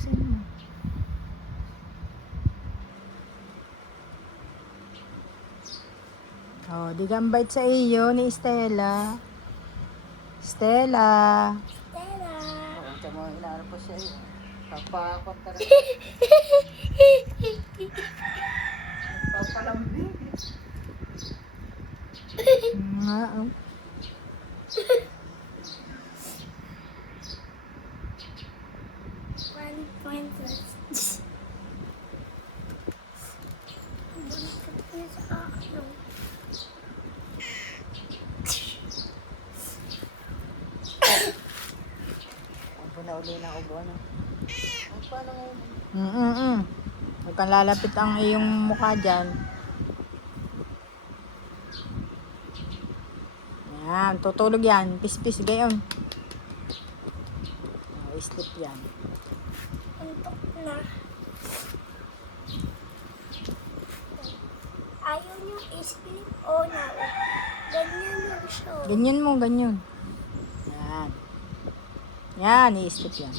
tapusin mo. Oh, di gambait sa iyo ni Stella. Stella. Stella. Oo, tsaka mo inaano pa siya eh. Papakontra. Papalambing. Nga, oh. One princess. Ang pinauli na ubo ano. Ang paano ngayon? Huwag kang lalapit ang iyong mukha dyan. Yan, tutulog yan. Pis-pis gayon. Oh, sleep yan. Antok na. Ayaw niyo i-sleep o na. Ganyan yung show. Ganyan mo, ganyan. Yan. Yan, i-sleep yan.